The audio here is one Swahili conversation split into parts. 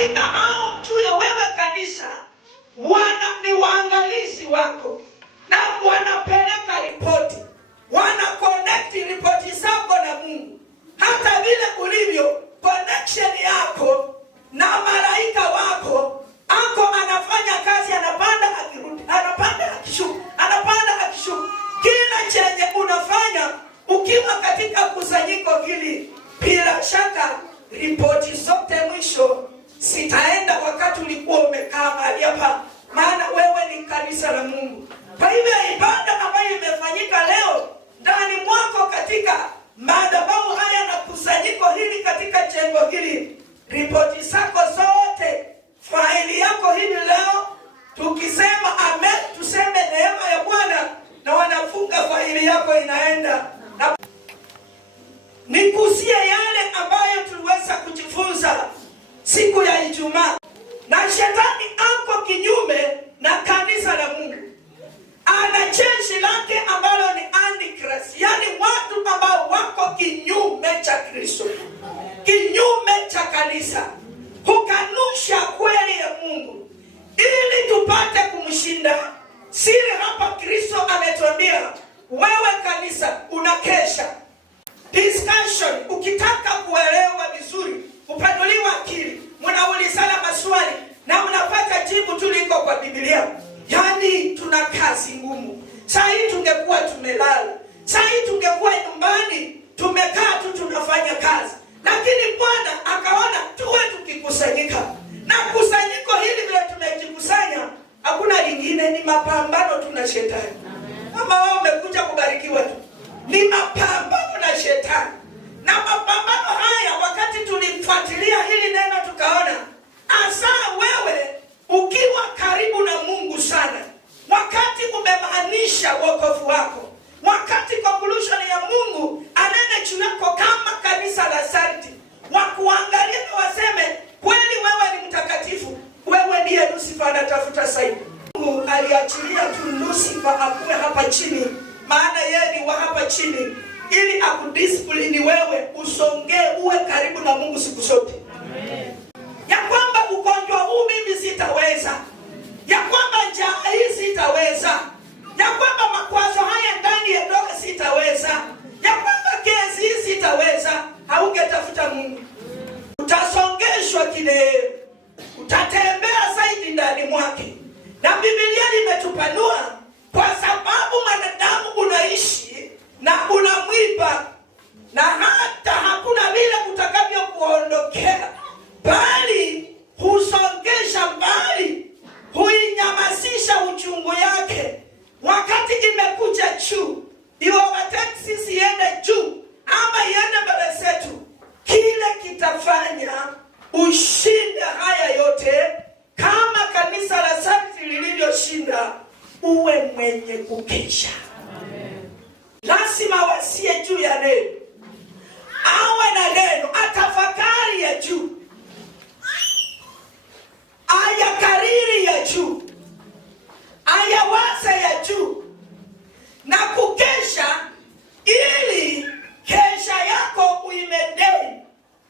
malaika hao juu ya wewe kanisa ni waangalizi wako, na wanapeleka ripoti, wana connect ripoti zako na Mungu. Hata vile ulivyo connection yako na malaika wako, ako anafanya kazi, anapanda akirudi, anapanda akishuka, anapanda akishuka. Kila chenye unafanya ukiwa katika kusanyiko hili, bila shaka ripoti zote mwisho sitaenda wakati ulikuwa umekaa mahali hapa, maana wewe ni kanisa la Mungu. Kwa hivyo ibada ambayo imefanyika leo ndani mwako katika madhabahu haya na kusanyiko hili katika jengo hili, ripoti zako zote, faili yako hili leo, tukisema amen, tuseme neema ya Bwana, na wanafunga faili yako inaenda. Na nikusie yale ambayo tuliweza kujifunza siku ya Ijumaa. Na shetani ako kinyume na kanisa la Mungu. Ana jeshi lake ambalo ni Antichrist, yani watu ambao wako kinyume cha Kristo, kinyume cha kanisa, hukanusha kweli ya Mungu. Ili tupate kumshinda, siri hapa Kristo ametuambia, wewe kanisa unakesha. Discussion, ukitaka kuelewa vizuri, upanuliwa akili, mnaulizana maswali na mnapata jibu tuliko kwa Biblia. Yani tuna kazi ngumu. Saa hii tungekuwa tumelala, saa hii tungekuwa nyumbani tumekaa tu tunafanya kazi, lakini Bwana akaona tuwe tukikusanyika. Na kusanyiko hili vile tumejikusanya, hakuna lingine, ni mapambano tuna shetani. Kama wao umekuja kubarikiwa tu, ni mapambano na shetani. Na mapambano haya, wakati tulifuatilia hili neno tukaona, asa wewe ukiwa karibu na Mungu sana, wakati umemaanisha wokovu wako, wakati conclusion ya Mungu anene juu yako kama kanisa la Sardi, wakuangalia na waseme kweli wewe ni mtakatifu, wewe ndiye Lucifer anatafuta saidi. Mungu aliachilia tu Lucifer akuwe hapa chini, maana yeye ni wa hapa chini, ili akudiscipline wewe usongee uwe karibu na Mungu siku zote. Amen. Ya kwamba ugonjwa huu mimi sitaweza, ya kwamba njaa hii sitaweza, ya kwamba makwazo haya ndani ya ndoa sitaweza, ya kwamba kesi hii sitaweza, haungetafuta Mungu. Utasongeshwa kile, utatembea zaidi ndani mwake. Na Biblia limetupanua kwa sababu mwanadamu unaishi na unamwiba, na hata hakuna vile utakavyo kuondokea, bali husongesha mbali, huinyamazisha uchungu yake. Wakati imekuja juu, iwe taxi iende juu ama iende mbele zetu, kile kitafanya ushinde haya yote, kama kanisa la Sardi lilivyoshinda, uwe mwenye kukesha. Lazima wasie juu ya neno, awe na neno, atafakari ya juu, aya kariri ya juu, aya waza ya juu, na kukesha ili kesha yako uimedei,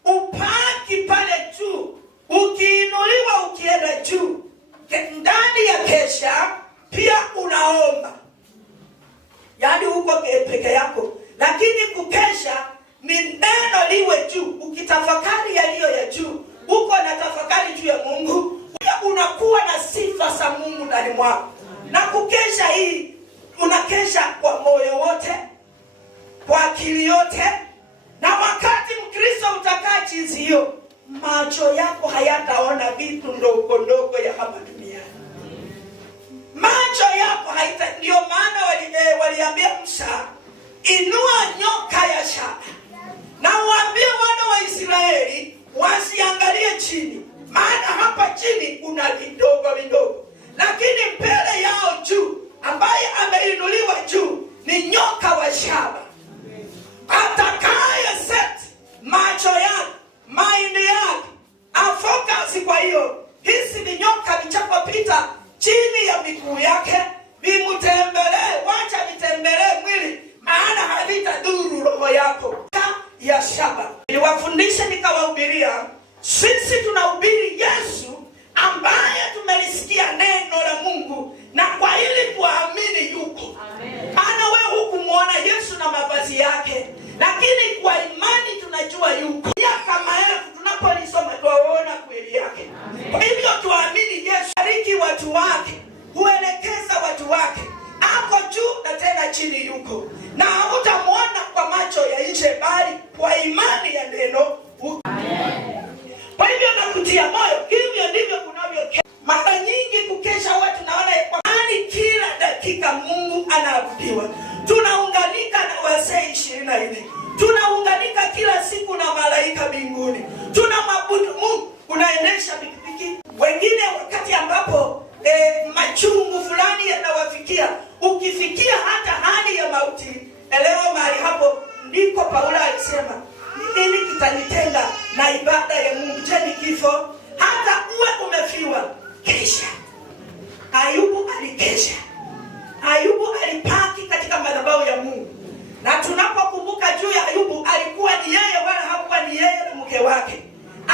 upaki pale juu, ukiinuliwa ukienda juu. Ndani ya kesha pia unaomba, yani huko peke yako, lakini kukesha ni neno liwe juu, ukitafakari yaliyo ya juu, uko na tafakari juu ya Mungu, unakuwa na sifa za Mungu ndani mwako. Na kukesha hii, unakesha kwa moyo wote, kwa akili yote. Na wakati Mkristo utakaa jinsi hiyo, macho yako hayataona vitu ndogo ndogo ya hapa duniani. Macho yako ndio maana waliambia Musa, inua nyoka ya shaba na uambie wana wa Israeli wasiangalie chini, maana hapa chini kuna vidogo vidogo, lakini mbele yao juu, ambaye ameinuliwa juu, ni nyoka wa shaba. Atakaye set macho yake, mind yake, afocus kwa hiyo, hizi ni nyoka vichapopita chini ya miguu yake, vimutembelee, wacha vitembelee mwili, maana havitadhuru roho yako. Ya shaba. Niliwafundisha nikawahubiria, sisi tunahubiri Yesu na mavazi yake, lakini kwa imani tunajua yuko. Kama elfu tunapolisoma tuwaona kweli yake. Kwa hivyo tuamini Yesu bariki watu wake, huelekeza watu wake, ako juu na tena chini yuko, na hutamuona kwa macho ya nje bali kwa imani ya neno. Kwa hivyo nakutia moyo, hivyo ndivyo kunavyo. Mara nyingi kukesha watu naona kwa kila dakika Mungu anaabudiwa. Tunaunganika na wazee 24. Tunaunganika kila siku na malaika mbinguni. Tunamwabudu Mungu. Unaendesha pikipiki, wengine wakati ambapo machungu fulani yanawafikia, ukifikia hata hali ya mauti, elewa mahali hapo ndiko Paulo alisema, nini kitanitenga na ibada ya Mungu? Je, ni kifo? Hata uwe umefiwa, kesha. Ayubu alikesha. Ayubu alipaki katika madhabahu ya Mungu. Na tunapokumbuka juu ya Ayubu, alikuwa ni yeye wala hakuwa ni yeye na mke wake.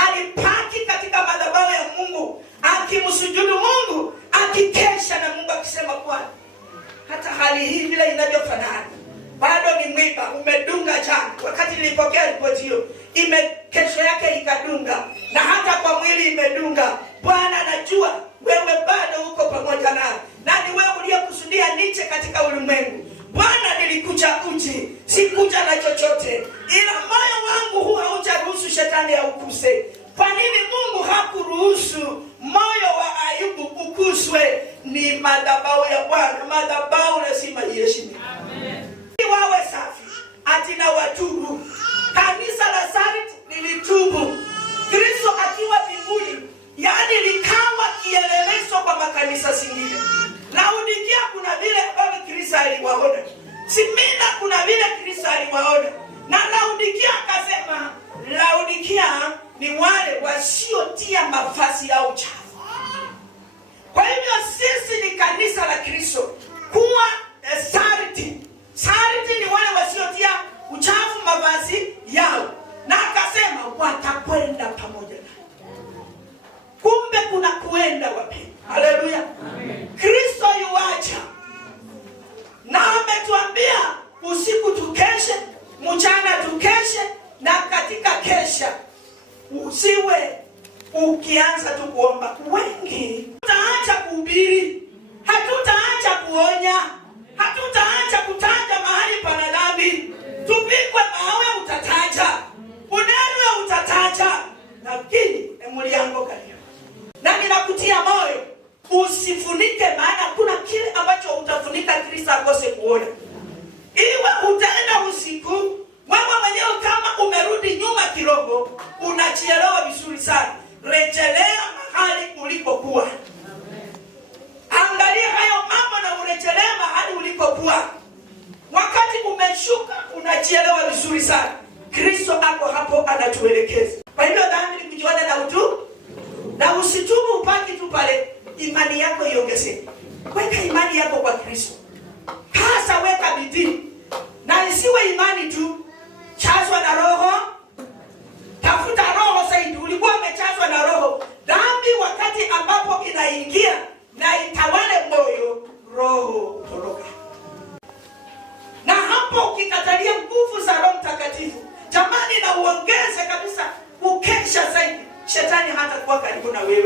Alipaki katika madhabahu ya Mungu, akimsujudu Mungu, akikesha na Mungu akisema, Bwana, hata hali hii vile inavyofanana, bado ni mwiba umedunga jana. Wakati nilipokea ripoti hiyo, kesho yake ikadunga, na hata kwa mwili imedunga. Bwana, najua wewe bado uko pamoja nami, na ni wewe uliyekusudia niche katika ulimwengu. Bwana, nilikuja uji, sikuja na chochote, ila moyo wangu huu haujaruhusu shetani aukuse. Kwa nini Mungu hakuruhusu moyo wa Ayubu ukuswe? Ni madhabahu ya Bwana. Madhabahu lazima iheshimiwe. Amen. Wawe safi, atina watubu. Kanisa la Sardi lilitubu. Kristo akiwa mbinguni, yaani likawa kielelezo kwa makanisa zingine. Laodikia kuna vile ambavyo Kristo aliwaona. Simina kuna vile Kristo aliwaona. Na Laodikia akasema, Laodikia ni wale wasiotia mavazi ya uchafu. Kwa hivyo sisi ni kanisa la Kristo. Kuwa Sardi. Sardi ni wale wasiotia uchafu mavazi yao. Na akasema watakwenda pamoja na. Kumbe kuna kuenda wapi? Haleluya. Kristo yuacha. Na ametuambia usiku tukeshe, mchana tukeshe, na katika kesha usiwe ukianza tu kuomba. Wengi tutaacha kuhubiri, hatutaacha kuonya, hatutaacha kutaja mahali pana dhambi. Tupigwe mawe utataja, unenwe utataja, lakini emuliango kalio. Na ninakutia moyo, usifunike, maana kuna kile ambacho utafunika Kristo akose kuona. Iwe utaenda usiku, wewe mwenyewe kama umerudi nyuma kidogo, unachielewa vizuri sana. Rejelea mahali ulipokuwa. Angalia hayo mambo na urejelea mahali ulipokuwa. Wakati umeshuka unachielewa vizuri sana. Kristo ako hapo anatuelekeza. Kwa hivyo dhambi ni kujiona na utu. Na usitubu upaki tu pale, imani yako iongezeke. Weka imani yako kwa Kristo. Hasa weka bidii. Na isiwe imani tu, chazwa na Roho. Tafuta Roho zaidi. Ulikuwa umechazwa na Roho. Dhambi wakati ambapo inaingia na itawale moyo, Roho utoroka. Na hapo ukikatalia nguvu za Roho Mtakatifu, jamani, na uongeze kabisa ukesha zaidi, shetani hata kuwa karibu na wewe.